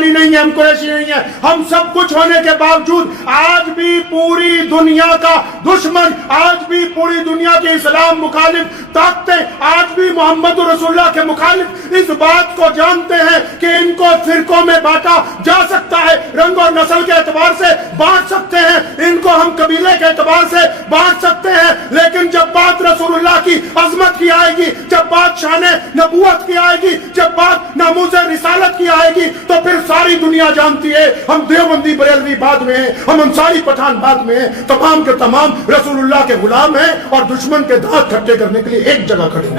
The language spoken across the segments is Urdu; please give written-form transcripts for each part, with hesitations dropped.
غطفانی نہیں ہیں، ہم قریشی نہیں ہیں، ہم سب کچھ ہونے کے باوجود آج بھی پوری دنیا کا دشمن، آج بھی پوری دنیا کے اسلام مخالف طاقتیں، آج بھی محمد رسول اللہ کے مخالف اس بات کو جانتے ہیں کہ ان کو فرقوں میں بانٹا جا سکتا ہے، رنگ اور نسل کے اعتبار سے بانٹ سکتے ہیں، ان کو ہم قبیلے کے اعتبار سے بانٹ سکتے ہیں، لیکن جب بات رسول اللہ کی عظمت کی آئے گی، جب بات شان نبوت کی آئے گی، جب بات ناموس رسالت کی آئے گی، تو پھر ساری دنیا جانتی ہے ہم دیوبندی بریلوی بعد میں ہیں، ہم انصاری پٹھان بعد میں ہیں، تمام کے تمام رسول اللہ کے غلام ہیں اور دشمن کے دانت کھٹے کرنے کے لیے ایک جگہ کھڑے ہیں۔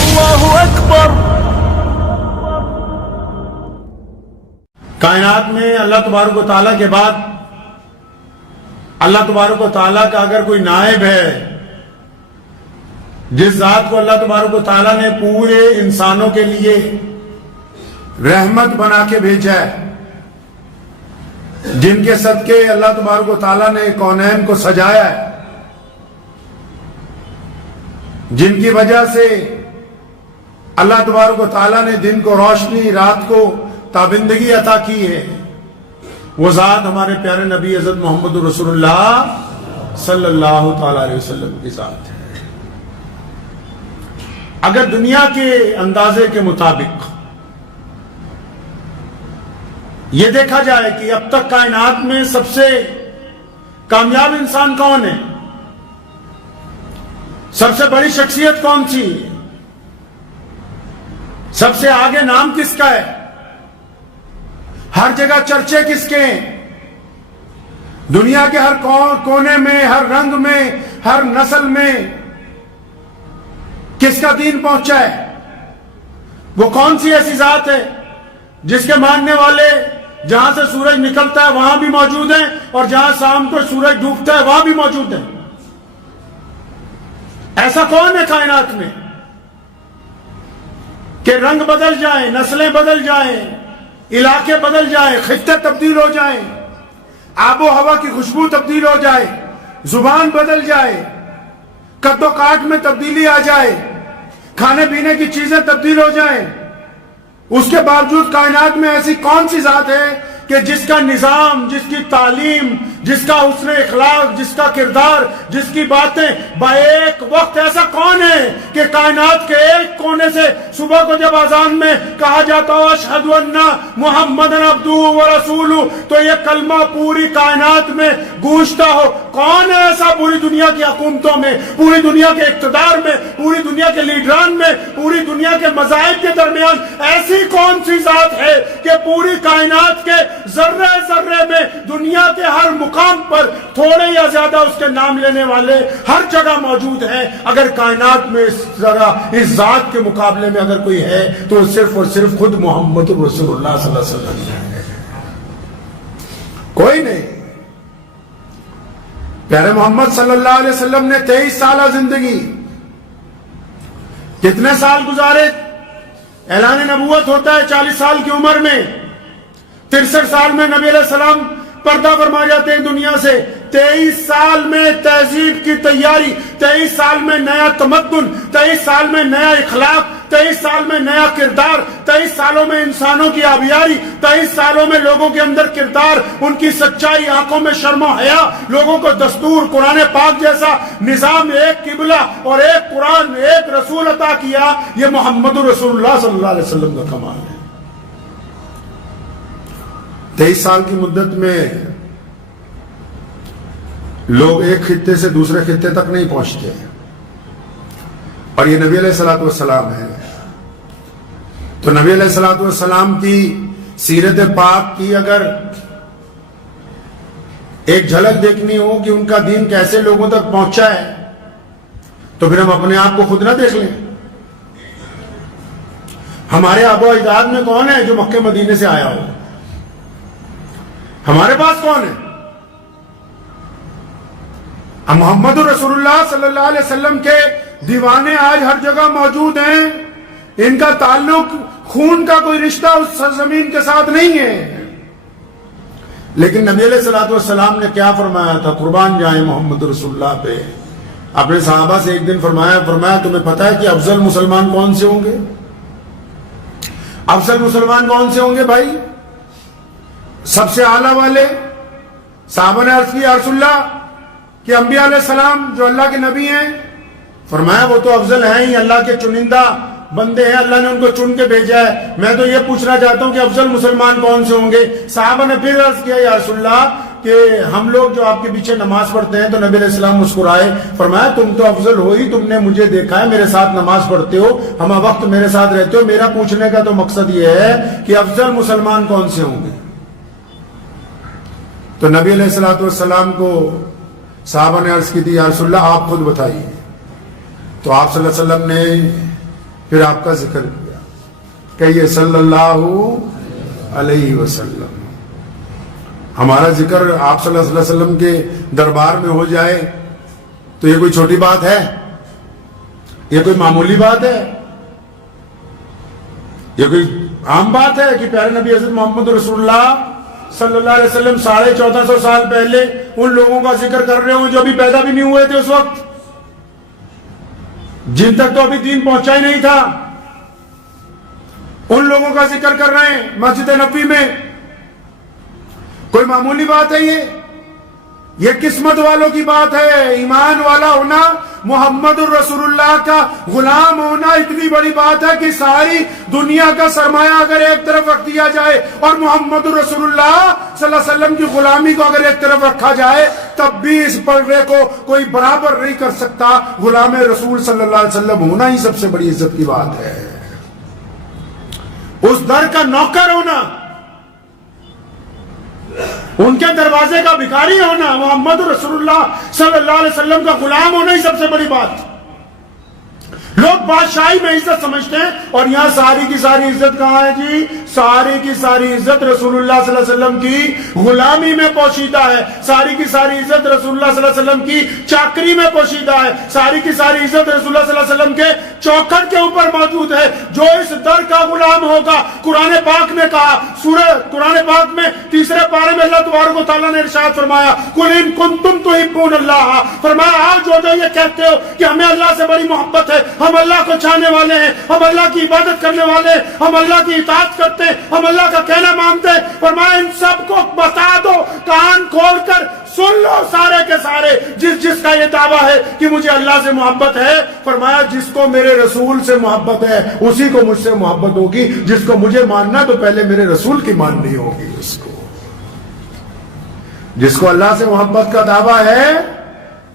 اللہ اکبر۔ کائنات میں اللہ تبارک و تعالیٰ کے بعد اللہ تبارک و تعالیٰ کا اگر کوئی نائب ہے، جس ذات کو اللہ تبارک و تعالیٰ نے پورے انسانوں کے لیے رحمت بنا کے بھیجا ہے، جن کے صدقے اللہ تبارک و تعالیٰ نے کونین کو سجایا ہے، جن کی وجہ سے اللہ تبارک و تعالیٰ نے دن کو روشنی، رات کو تابندگی عطا کی ہے، وہ ذات ہمارے پیارے نبی حضرت محمد رسول اللہ صلی اللہ تعالیٰ علیہ وسلم کی ذات ہے۔ اگر دنیا کے اندازے کے مطابق یہ دیکھا جائے کہ اب تک کائنات میں سب سے کامیاب انسان کون ہے، سب سے بڑی شخصیت کون سی ہے، سب سے آگے نام کس کا ہے، ہر جگہ چرچے کس کے ہیں، دنیا کے ہر کونے میں، ہر رنگ میں، ہر نسل میں کس کا دین پہنچا ہے، وہ کون سی ایسی ذات ہے جس کے ماننے والے جہاں سے سورج نکلتا ہے وہاں بھی موجود ہیں اور جہاں شام کو سورج ڈوبتا ہے وہاں بھی موجود ہیں؟ ایسا کون ہے کائنات میں کہ رنگ بدل جائیں، نسلیں بدل جائیں، علاقے بدل جائیں، خطے تبدیل ہو جائیں، آب و ہوا کی خوشبو تبدیل ہو جائے، زبان بدل جائے، قد و کاٹ میں تبدیلی آ جائے، کھانے پینے کی چیزیں تبدیل ہو جائیں، اس کے باوجود کائنات میں ایسی کون سی ذات ہے کہ جس کا نظام، جس کی تعلیم، جس کا حسن اخلاق، جس کا کردار، جس کی باتیں ایک وقت ایسا کون ہے کہ کائنات کے ایک کونے سے صبح کو جب اذان میں کہا جاتا ہو اشہد ان محمد عبدہ و رسولہ تو یہ کلمہ پوری کائنات میں گونجتا ہو؟ کون ہے ایسا پوری دنیا کی حکومتوں میں، پوری دنیا کے اقتدار میں، پوری دنیا کے لیڈران میں، پوری دنیا کے مذاہب کے درمیان ایسی کون سی ذات ہے کہ پوری کائنات کے ذرے ذرے میں دنیا کے ہر مقام پر تھوڑے یا زیادہ اس کے نام لینے والے ہر جگہ موجود ہیں؟ اگر کائنات میں اس ذات کے مقابلے میں اگر کوئی ہے تو صرف اور صرف خود محمد رسول اللہ صلی اللہ علیہ وسلم ہے، کوئی نہیں۔ پیارے محمد صلی اللہ علیہ وسلم نے 23 سالہ زندگی، کتنے سال گزارے؟ اعلان نبوت ہوتا ہے 40 سال کی عمر میں، 63 سال میں نبی علیہ السلام پردہ فرما جاتے ہیں دنیا سے، 23 سال میں تہذیب کی تیاری، 23 سال میں نیا تمدن، 23 سال میں نیا اخلاق، 23 سال میں نیا کردار، 23 سالوں میں انسانوں کی آبیاری، 23 سالوں میں لوگوں کے اندر کردار، ان کی سچائی، آنکھوں میں شرم و حیا، لوگوں کو دستور قرآن پاک جیسا نظام، ایک قبلہ اور ایک قرآن، ایک رسول عطا کیا۔ یہ محمد رسول اللہ صلی اللہ علیہ وسلم کا کمال ہے۔ 23 سال کی مدت میں لوگ ایک خطے سے دوسرے خطے تک نہیں پہنچتے، اور یہ نبی علیہ الصلوۃ والسلام ہے۔ تو نبی علیہ الصلوۃ والسلام کی سیرت پاک کی اگر ایک جھلک دیکھنی ہو کہ ان کا دین کیسے لوگوں تک پہنچا ہے تو پھر ہم اپنے آپ کو خود نہ دیکھ لیں۔ ہمارے آبا و اجداد میں کون ہے جو مکہ مدینے سے آیا ہو؟ ہمارے پاس کون ہے؟ محمد رسول اللہ صلی اللہ علیہ وسلم کے دیوانے آج ہر جگہ موجود ہیں، ان کا تعلق خون کا کوئی رشتہ اس سرزمین کے ساتھ نہیں ہے، لیکن نبی علیہ الصلوۃ والسلام نے کیا فرمایا تھا؟ قربان جائیں محمد رسول اللہ پہ۔ اپنے صحابہ سے ایک دن فرمایا تمہیں پتہ ہے کہ افضل مسلمان کون سے ہوں گے؟ افضل مسلمان کون سے ہوں گے بھائی؟ سب سے اعلیٰ والے؟ صحابہ نے عرض کی یا رسول اللہ کہ انبیاء علیہ السلام جو اللہ کے نبی ہیں، فرمایا وہ تو افضل ہیں ہی، اللہ کے چنندہ بندے ہیں، اللہ نے ان کو چن کے بھیجا ہے، میں تو یہ پوچھنا چاہتا ہوں کہ افضل مسلمان کون سے ہوں گے؟ صحابہ نے پھر عرض کیا یا رسول اللہ کہ ہم لوگ جو آپ کے پیچھے نماز پڑھتے ہیں، تو نبی علیہ السلام مسکرائے، فرمایا تم تو افضل ہو ہی، تم نے مجھے دیکھا ہے میرے ساتھ نماز پڑھتے ہو، ہمہ وقت میرے ساتھ رہتے ہو، میرا پوچھنے کا تو مقصد یہ ہے کہ افضل مسلمان کون سے ہوں گے؟ تو نبی علیہ السلام کو صحابہ نے عرض کی تھی یا رسول اللہ آپ خود بتائیے، تو آپ صلی اللہ علیہ وسلم نے پھر آپ کا ذکر کیا، کہیے صلی اللہ علیہ وسلم۔ ہمارا ذکر آپ صلی اللہ علیہ وسلم کے دربار میں ہو جائے تو یہ کوئی چھوٹی بات ہے؟ یہ کوئی معمولی بات ہے؟ یہ کوئی عام بات ہے کہ پیارے نبی حضرت محمد رسول اللہ صلی اللہ علیہ وسلم 1450 سال پہلے ان لوگوں کا ذکر کر رہے ہوں جو ابھی پیدا بھی نہیں ہوئے تھے اس وقت، جن تک تو ابھی دین پہنچا ہی نہیں تھا، ان لوگوں کا ذکر کر رہے ہیں مسجد نبوی میں؟ کوئی معمولی بات ہے یہ قسمت والوں کی بات ہے۔ ایمان والا ہونا، محمد الرسول اللہ کا غلام ہونا اتنی بڑی بات ہے کہ ساری دنیا کا سرمایہ اگر ایک طرف رکھ دیا جائے اور محمد الرسول اللہ صلی اللہ علیہ وسلم کی غلامی کو اگر ایک طرف رکھا جائے تب بھی اس پردے کو کوئی برابر نہیں کر سکتا۔ غلام رسول صلی اللہ علیہ وسلم ہونا ہی سب سے بڑی عزت کی بات ہے، اس در کا نوکر ہونا، ان کے دروازے کا بھکاری ہونا، محمد رسول اللہ صلی اللہ علیہ وسلم کا غلام ہونا ہی سب سے بڑی بات۔ لوگ بادشاہی میں عزت سمجھتے ہیں، اور یہاں ساری کی ساری عزت کہاں ہے جی؟ ساری کی ساری عزت رسول اللہ صلی اللہ علیہ وسلم کی غلامی میں پوشیدہ ہے، ساری کی ساری عزت رسول اللہ صلی اللہ علیہ وسلم کی چاکری میں پوشیدہ ہے، ساری کی ساری عزت رسول اللہ صلی اللہ علیہ وسلم کے چوکھٹ کے اوپر موجود ہے۔ جو اس در کا غلام ہوگا، قرآن پاک نے کہا، سورہ قرآن پاک میں 3 پارے میں اللہ تبارک و تعالیٰ نے ارشاد فرمایا قُلْ إِن كُنتُمْ تُحِبُّونَ اللَّهَ، فرمایا آپ جو یہ کہتے ہو کہ ہمیں اللہ سے بڑی محبت ہے، ہم اللہ کو چاہنے والے ہیں، ہم اللہ کی عبادت کرنے والے ہیں، ہم اللہ کی اطاعت کرتے ہیں، ہم اللہ کا کہنا مانتے ہیں، فرمایا ان سب کو بتا دو، کان کھول کر سن لو سارے کے سارے، جس کا یہ دعویٰ ہے کہ مجھے اللہ سے محبت ہے، فرمایا جس کو میرے رسول سے محبت ہے اسی کو مجھ سے محبت ہوگی، جس کو مجھے ماننا تو پہلے میرے رسول کی ماننی ہوگی، اس کو جس کو اللہ سے محبت کا دعویٰ ہے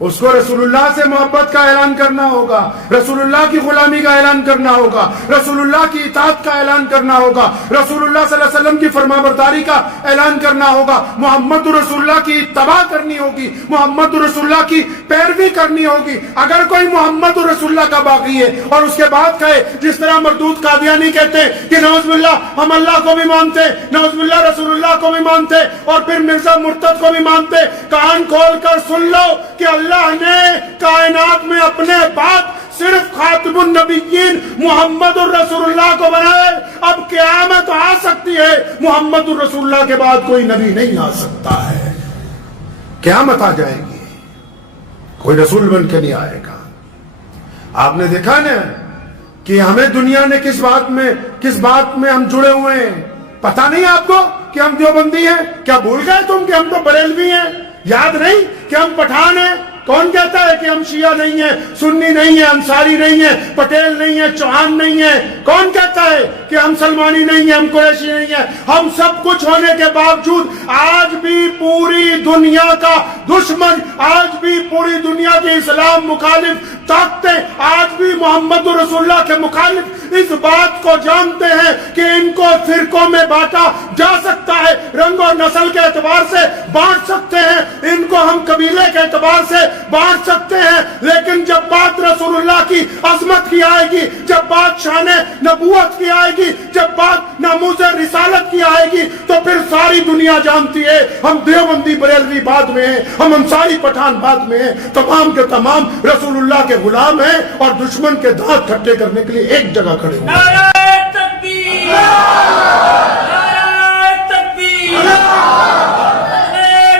اس کو رسول اللہ سے محبت کا اعلان کرنا ہوگا، رسول اللہ کی غلامی کا اعلان کرنا ہوگا، رسول اللہ کی اطاعت کا اعلان کرنا ہوگا، رسول اللہ صلی اللہ علیہ وسلم کی فرمانبرداری کا اعلان کرنا ہوگا، محمد رسول اللہ کی اتباع کرنی ہوگی، محمد رسول اللہ کی پیروی کرنی ہوگی۔ اگر کوئی محمد رسول اللہ کا باغی ہے اور اس کے بعد کہے جس طرح مردود قادیانی کہتے ہیں کہ نعوذ باللہ ہم اللہ کو بھی مانتے، نعوذ باللہ رسول اللہ کو بھی مانتے اور پھر مرزا مرتد کو بھی مانتے، کان کھول کر سن لو کہ اللہ نے کائنات میں اپنے بعد صرف خاتم النبیین محمد الرسول اللہ کو بنائے۔ اب قیامت آ سکتی ہے، محمد الرسول اللہ کے بعد کوئی نبی نہیں آ سکتا ہے، قیامت آ جائے گی، کوئی رسول بن کے نہیں آئے گا۔ آپ نے دیکھا نا کہ ہمیں دنیا نے کس بات میں ہم جڑے ہوئے ہیں، پتہ نہیں آپ کو کہ ہم دیوبندی ہیں؟ کیا بھول گئے تم کہ ہم تو بریلوی ہیں؟ یاد نہیں کہ ہم پٹھان ہیں؟ کون کہتا ہے کہ ہم شیعہ نہیں ہیں، سنی نہیں ہیں، انصاری نہیں ہیں، پٹیل نہیں ہیں، چوہان نہیں ہیں؟ کون کہتا ہے کہ ہم سلمانی نہیں ہیں، ہم قریشی نہیں ہیں؟ ہم سب کچھ ہونے کے باوجود آج بھی پوری دنیا کا دشمن، آج بھی پوری دنیا کے اسلام مخالف طاقتیں آج بھی محمد رسول اللہ کے مخالف اس بات کو جانتے ہیں کہ ان کو فرقوں میں بانٹا جا سکتا ہے، رنگ اور نسل کے اعتبار سے بانٹ سکتے ہیں، ان کو ہم قبیلے کے اعتبار سے بانٹ سکتے ہیں، لیکن جب بات رسول اللہ کی عظمت کی آئے گی، جب بات شان نبوت کی آئے گی، جب بات ناموس رسالت کی آئے گی تو پھر ساری دنیا جانتی ہے ہم دیوبندی بریلوی بعد میں ہیں، ہم انصاری پٹھان بعد میں ہیں، تمام کے تمام رسول اللہ کے غلام ہیں اور دشمن کے دانت کھٹے کرنے کے لیے ایک جگہ کھڑے ہوئے۔ نعرہ تکبیر، نعرہ تکبیر،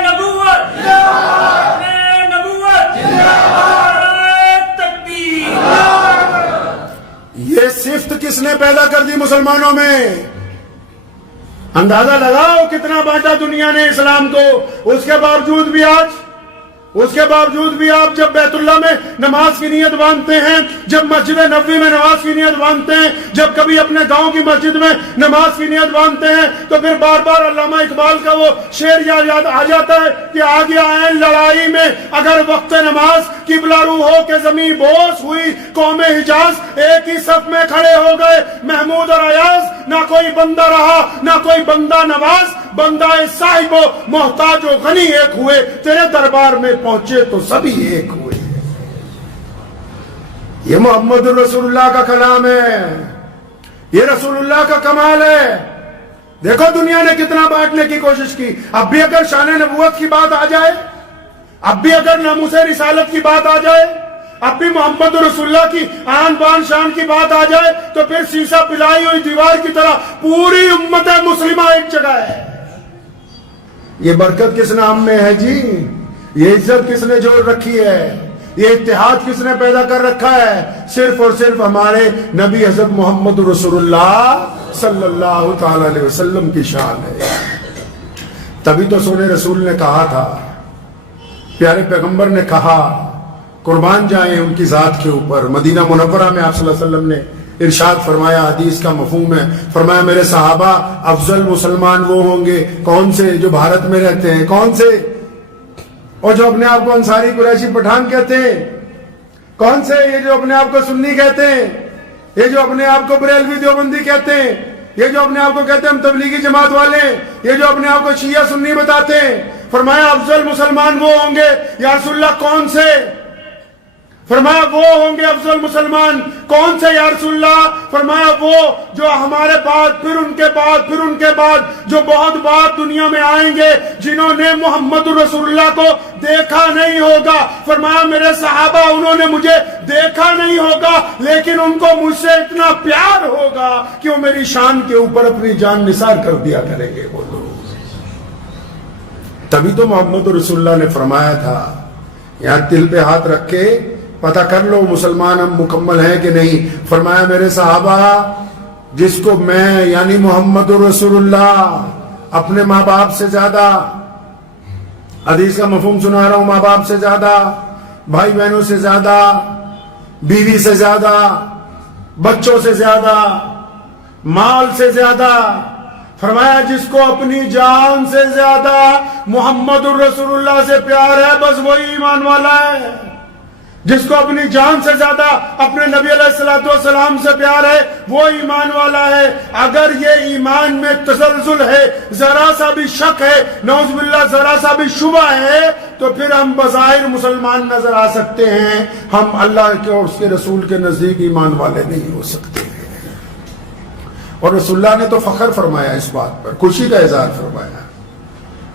نبوت، نبوت، نعرہ تکبیر۔ یہ صفت کس نے پیدا کر دی مسلمانوں میں. اندازہ لگاؤ کتنا بانٹا دنیا نے اسلام کو. اس کے باوجود بھی آپ جب بیت اللہ میں نماز کی نیت باندھتے ہیں، جب مسجد نبوی میں نماز کی نیت باندھتے ہیں، جب کبھی اپنے گاؤں کی مسجد میں نماز کی نیت باندھتے ہیں، تو پھر بار بار علامہ اقبال کا وہ شعر یاد آ جاتا ہے کہ آگے آئیں لڑائی میں اگر وقت نماز، قبلہ رو ہو کے زمین بوس ہوئی قوم حجاز، ایک ہی صف میں کھڑے ہو گئے محمود اور ایاز، نہ کوئی بندہ رہا نہ کوئی بندہ نواز، بندہ صاحب و محتاج و غنی ایک ہوئے، تیرے دربار میں پہنچے تو سبھی ایک ہوئے. یہ محمد رسول اللہ کا کلام ہے، یہ رسول اللہ کا کمال ہے. دیکھو دنیا نے کتنا بانٹنے کی کوشش کی. اب بھی اگر شان نبوت کی بات آ جائے، اب بھی اگر ناموس رسالت کی بات آ جائے، اب بھی محمد رسول اللہ کی آن بان شان کی بات آ جائے، تو پھر شیشہ پلائی ہوئی دیوار کی طرح پوری امت مسلمہ ایک جگہ ہے. یہ برکت کس نام میں ہے جی؟ یہ عزت کس نے جوڑ رکھی ہے؟ یہ اتحاد کس نے پیدا کر رکھا ہے؟ صرف اور صرف ہمارے نبی حضرت محمد رسول اللہ صلی اللہ تعالی علیہ وسلم کی شان ہے. تبھی تو سونے رسول نے کہا تھا، پیارے پیغمبر نے کہا، قربان جائیں ان کی ذات کے اوپر. مدینہ منورہ میں آپ صلی اللہ علیہ وسلم نے ارشاد فرمایا، حدیث کا مفہوم ہے، فرمایا میرے صحابہ افضل مسلمان وہ ہوں گے. کون سے؟ جو بھارت میں رہتے ہیں. کون سے؟ اور جو اپنے آپ کو انصاری قریشی پٹھان کہتے ہیں. کون سے؟ یہ جو اپنے آپ کو سنی کہتے ہیں، یہ جو اپنے آپ کو بریلوی دیوبندی کہتے ہیں، یہ جو اپنے آپ کو کہتے ہیں ہم تبلیغی جماعت والے ہیں، یہ جو اپنے آپ کو شیعہ سنی بتاتے ہیں. فرمایا افضل مسلمان وہ ہوں گے. یا رسول اللہ کون سے؟ فرمایا وہ ہوں گے افضل مسلمان. کون سے یا رسول اللہ؟ فرمایا وہ جو ہمارے بعد پھر ان کے بعد پھر ان کے بعد جو بہت بعد دنیا میں آئیں گے، جنہوں نے محمد رسول اللہ کو دیکھا نہیں ہوگا. فرمایا میرے صحابہ انہوں نے مجھے دیکھا نہیں ہوگا، لیکن ان کو مجھ سے اتنا پیار ہوگا کہ وہ میری شان کے اوپر اپنی جان نثار کر دیا کریں گے. بولو. تبھی تو محمد رسول اللہ نے فرمایا تھا، یہاں دل پہ ہاتھ رکھ کے پتہ کر لو مسلمان ہم مکمل ہیں کہ نہیں. فرمایا میرے صحابہ جس کو میں یعنی محمد رسول اللہ اپنے ماں باپ سے زیادہ، حدیث کا مفہوم سنا رہا ہوں، ماں باپ سے زیادہ، بھائی بہنوں سے زیادہ، بیوی سے زیادہ، بچوں سے زیادہ، مال سے زیادہ، فرمایا جس کو اپنی جان سے زیادہ محمد الرسول اللہ سے پیار ہے بس وہی ایمان والا ہے. جس کو اپنی جان سے زیادہ اپنے نبی علیہ السلام سے پیار ہے وہ ایمان والا ہے. اگر یہ ایمان میں تزلزل ہے، ذرا سا بھی شک ہے، نعوذ باللہ ذرا سا بھی شبہ ہے، تو پھر ہم بظاہر مسلمان نظر آ سکتے ہیں، ہم اللہ کے اور اس کے رسول کے نزدیک ایمان والے نہیں ہو سکتے. اور رسول اللہ نے تو فخر فرمایا، اس بات پر خوشی کا اظہار فرمایا،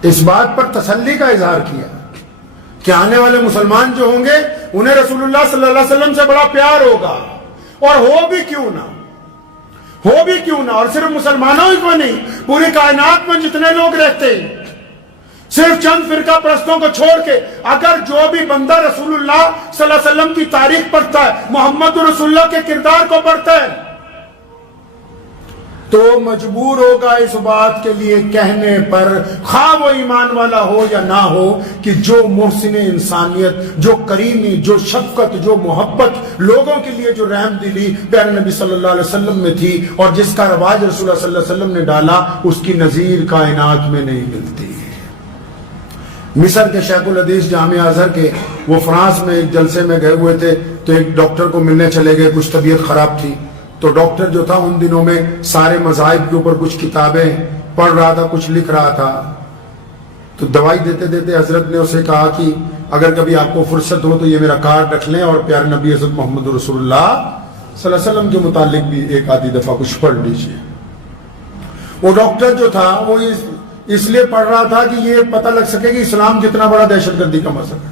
اس بات پر تسلی کا اظہار کیا کہ آنے والے مسلمان جو ہوں گے انہیں رسول اللہ صلی اللہ علیہ وسلم سے بڑا پیار ہوگا. اور ہو بھی کیوں نہ، اور صرف مسلمانوں ہی کو نہیں، پوری کائنات میں جتنے لوگ رہتے ہیں، صرف چند فرقہ پرستوں کو چھوڑ کے اگر جو بھی بندہ رسول اللہ صلی اللہ علیہ وسلم کی تاریخ پڑھتا ہے، محمد رسول اللہ کے کردار کو پڑھتا ہے، تو مجبور ہوگا اس بات کے لیے کہنے پر، خواہ وہ ایمان والا ہو یا نہ ہو، کہ جو محسن انسانیت، جو کریمی، جو شفقت، جو محبت، لوگوں کے لیے جو رحم دلی پیارے نبی صلی اللہ علیہ وسلم میں تھی، اور جس کا رواج رسول اللہ صلی اللہ علیہ وسلم نے ڈالا، اس کی نظیر کائنات میں نہیں ملتی. مصر کے شیخ الحدیث جامعہ ازہر کے وہ فرانس میں ایک جلسے میں گئے ہوئے تھے، تو ایک ڈاکٹر کو ملنے چلے گئے، کچھ طبیعت خراب تھی. تو ڈاکٹر جو تھا ان دنوں میں سارے مذاہب کے اوپر کچھ کتابیں پڑھ رہا تھا، کچھ لکھ رہا تھا. تو دوائی دیتے دیتے حضرت نے اسے کہا کہ اگر کبھی آپ کو فرصت ہو تو یہ میرا کارڈ رکھ لیں اور پیارے نبی حضرت محمد رسول اللہ صلی اللہ علیہ وسلم کے متعلق بھی ایک آدھی دفعہ کچھ پڑھ لیجیے. وہ ڈاکٹر جو تھا وہ اس لیے پڑھ رہا تھا کہ یہ پتہ لگ سکے کہ اسلام کتنا بڑا دہشت گردی کا مذہب ہے.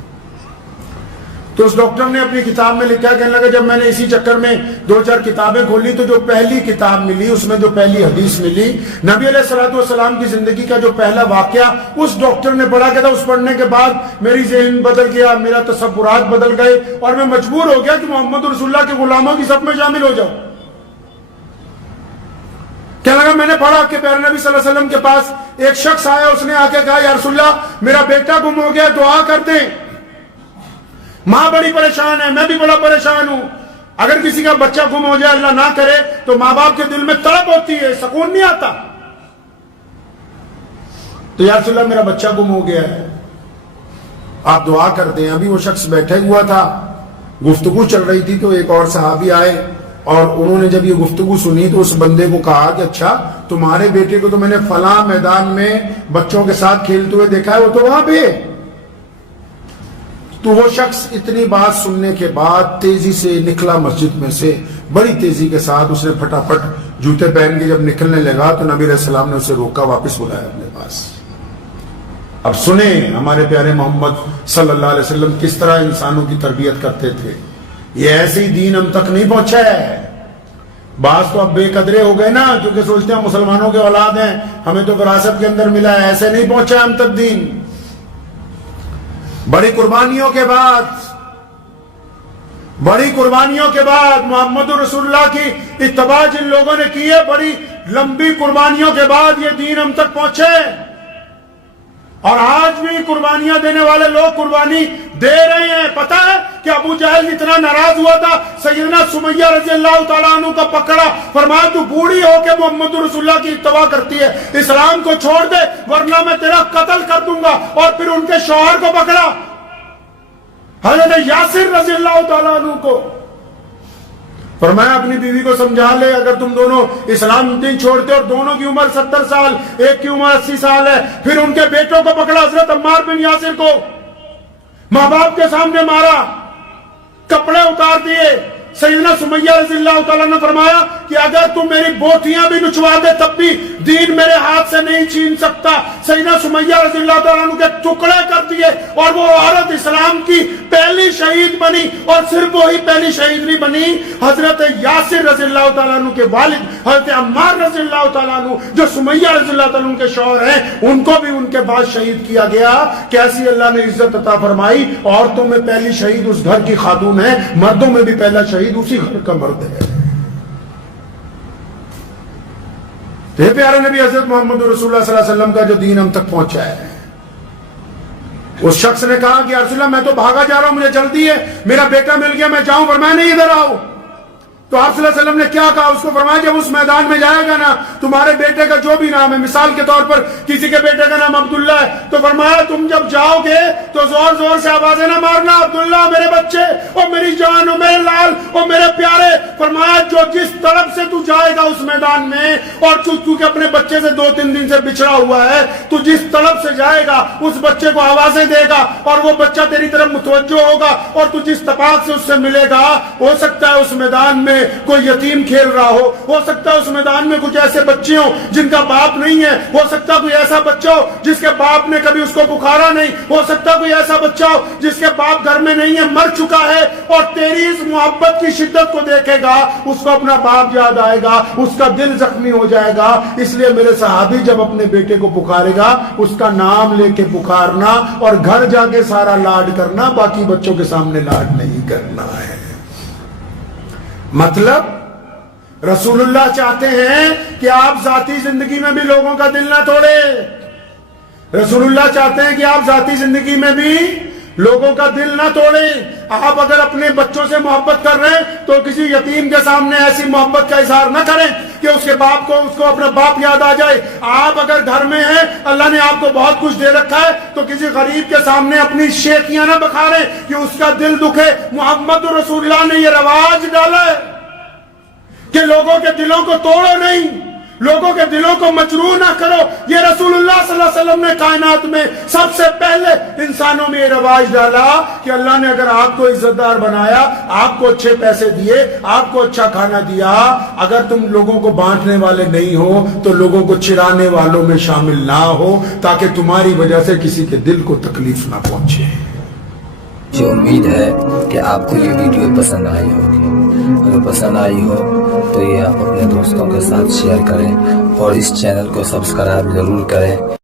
تو اس ڈاکٹر نے اپنی کتاب میں لکھا، کہنے لگا جب میں نے اسی چکر میں 2-4 کتابیں کھولی تو جو پہلی کتاب ملی اس میں جو پہلی حدیث ملی، نبی علیہ السلام کی زندگی کا جو پہلا واقعہ اس ڈاکٹر نے پڑھا کہ تھا، اس پڑھنے کے بعد میری ذہن بدل گیا، میرا تصورات بدل گئے، اور میں مجبور ہو گیا کہ محمد رسول اللہ کے غلاموں کی صف میں شامل ہو جاؤں. کیا لگا میں نے پڑھا کہ پیارے نبی صلی اللہ علیہ وسلم کے پاس ایک شخص آیا, اس نے آ کے کہا یا رسول اللہ میرا بیٹا گم ہو گیا, دعا کر دیں. ماں بڑی پریشان ہے, میں بھی بڑا پریشان ہوں. اگر کسی کا بچہ گم ہو جائے اللہ نہ کرے تو ماں باپ کے دل میں تڑپ ہوتی ہے, سکون نہیں آتا. تو یا رسول اللہ میرا بچہ گم ہو گیا ہے, آپ دعا کر دیں. ابھی وہ شخص بیٹھا ہوا تھا, گفتگو چل رہی تھی, تو ایک اور صحابی آئے اور انہوں نے جب یہ گفتگو سنی تو اس بندے کو کہا کہ اچھا تمہارے بیٹے کو تو میں نے فلاں میدان میں بچوں کے ساتھ کھیلتے ہوئے دیکھا ہے, وہ تو وہاں پہ. تو وہ شخص اتنی بات سننے کے بعد تیزی سے نکلا مسجد میں سے, بڑی تیزی کے ساتھ. اس نے پھٹافٹ جوتے پہن کے جب نکلنے لگا تو نبی علیہ السلام نے اسے روکا, واپس بلایا اپنے پاس. اب سنیں ہمارے پیارے محمد صلی اللہ علیہ وسلم کس طرح انسانوں کی تربیت کرتے تھے. یہ ایسے ہی دین ہم تک نہیں پہنچا ہے. بعض تو اب بے قدرے ہو گئے نا, کیونکہ سوچتے ہیں مسلمانوں کے اولاد ہیں, ہمیں تو وراثت کے اندر ملا ہے. ایسے نہیں پہنچا ہم تک دین. بڑی قربانیوں کے بعد محمد رسول اللہ کی اتباع جن لوگوں نے کی ہے, بڑی لمبی قربانیوں کے بعد یہ دین ہم تک پہنچے. اور آج بھی قربانیاں دینے والے لوگ قربانی دے رہے ہیں. پتہ ہے کہ ابو جہل اتنا ناراض ہوا تھا, سیدنا سمیہ رضی اللہ تعالیٰ عنہ کا پکڑا, فرمایا تو بوڑھی ہو کے محمد رسول اللہ کی اتباع کرتی ہے, اسلام کو چھوڑ دے ورنہ میں تیرا قتل کر دوں گا. اور پھر ان کے شوہر کو پکڑا, حضرت یاسر رضی اللہ تعالیٰ عنہ کو, فرمایا اپنی بیوی کو سمجھا لے, اگر تم دونوں اسلام دین چھوڑتے, اور دونوں کی عمر 70 سال, ایک کی عمر 80 سال ہے. پھر ان کے بیٹوں کو پکڑا, حضرت عمار بن یاسر کو ماں باپ کے سامنے مارا, کپڑے اتار دیے. سیدنا سمیہ رضی اللہ تعالیٰ نے فرمایا کہ اگر تم میری بوتیاں بھی نچوا دے تب بھی دین میرے ہاتھ سے نہیں چھین سکتا. سیدنا سمیہ رضی اللہ تعالیٰ عنہ کے ٹکڑے کر دیے, اور وہ عورت اسلام کی پہلی شہید بنی. اور صرف وہی پہلی شہید نہیں بنی, حضرت یاسر رضی اللہ تعالیٰ عنہ کے والد حضرت عمار رضی اللہ تعالیٰ عنہ جو سمیہ رضی اللہ تعالیٰ عنہ کے شوہر ہیں, ان کو بھی ان کے بعد شہید کیا گیا. کیسی اللہ نے عزت عطا فرمائی. عورتوں میں پہلی شہید اس گھر کی خاتون ہے, مردوں میں بھی پہلا شہید اسی گھر کا مرد ہے. یہ پیارے نبی حضرت محمد رسول اللہ صلی اللہ علیہ وسلم کا جو دین ہم تک پہنچا ہے. اس شخص نے کہا کہ یا رسول اللہ میں تو بھاگا جا رہا ہوں, مجھے جلدی ہے, میرا بیٹا مل گیا, میں جاؤں, پر میں نہیں ادھر آؤں. تو آپ صلی اللہ علیہ وسلم نے کیا کہا اس کو, فرمایا جب اس میدان میں جائے گا نا, تمہارے بیٹے کا جو بھی نام ہے, مثال کے طور پر کسی کے بیٹے کا نام عبداللہ ہے, تو فرمایا تم جب جاؤ گے تو زور زور سے آوازیں نہ مارنا, عبداللہ میرے بچے, اور میری جان, اور میرے لال, اور میرے پیارے. فرمایا جو جس طرف سے تو جائے گا اس میدان میں, اور چونکہ اپنے بچے سے 2-3 دن سے بچھڑا ہوا ہے, تو جس طرف سے جائے گا اس بچے کو آوازیں دے گا, اور وہ بچہ تیری طرف متوجہ ہوگا, اور تو جس طباق سے اس سے ملے گا, ہو سکتا ہے اس میدان میں کوئی یتیم کھیل رہا ہو سکتا ہے اس میدان میں کچھ ایسے بچے ہوں جن کا باپ نہیں ہے, ہو سکتا ہے کوئی ایسا بچہ ہو جس کے باپ نے کبھی اس کو پکارا نہیں, ہو سکتا ہے کوئی ایسا بچہ ہو جس کے باپ گھر میں نہیں ہے, مر چکا ہے, اور تیری اس محبت کی شدت کو دیکھے گا, اس کو اپنا باپ یاد آئے گا, اس کا دل زخمی ہو جائے گا. اس لیے میرے صحابی جب اپنے بیٹے کو پکارے گا اس کا نام لے کے پکارنا, اور گھر جا کے سارا لاڈ کرنا, باقی بچوں کے سامنے لاڈ نہیں کرنا ہے. مطلب رسول اللہ چاہتے ہیں کہ آپ ذاتی زندگی میں بھی لوگوں کا دل نہ توڑے. رسول اللہ چاہتے ہیں کہ آپ ذاتی زندگی میں بھی لوگوں کا دل نہ توڑیں. آپ اگر اپنے بچوں سے محبت کر رہے ہیں تو کسی یتیم کے سامنے ایسی محبت کا اظہار نہ کریں کہ اس کے باپ کو, اس کو اپنا باپ یاد آ جائے. آپ اگر گھر میں ہیں, اللہ نے آپ کو بہت کچھ دے رکھا ہے, تو کسی غریب کے سامنے اپنی شیخیاں نہ بکھاریں کہ اس کا دل دکھے. محمد رسول اللہ نے یہ رواج ڈالا ہے کہ لوگوں کے دلوں کو توڑو نہیں, لوگوں کے دلوں کو مجروح نہ کرو. یہ رسول اللہ صلی اللہ علیہ وسلم نے کائنات میں سب سے پہلے انسانوں میں یہ رواج ڈالا کہ اللہ نے اگر آپ کو عزت دار بنایا, آپ کو اچھے پیسے دیے, آپ کو اچھا کھانا دیا, اگر تم لوگوں کو بانٹنے والے نہیں ہو تو لوگوں کو چرانے والوں میں شامل نہ ہو, تاکہ تمہاری وجہ سے کسی کے دل کو تکلیف نہ پہنچے. مجھے امید ہے کہ آپ کو یہ ویڈیو پسند آئی ہوگی. اگر پسند آئی ہو تو یہ آپ اپنے دوستوں کے ساتھ شیئر کریں, اور اس چینل کو سبسکرائب ضرور کریں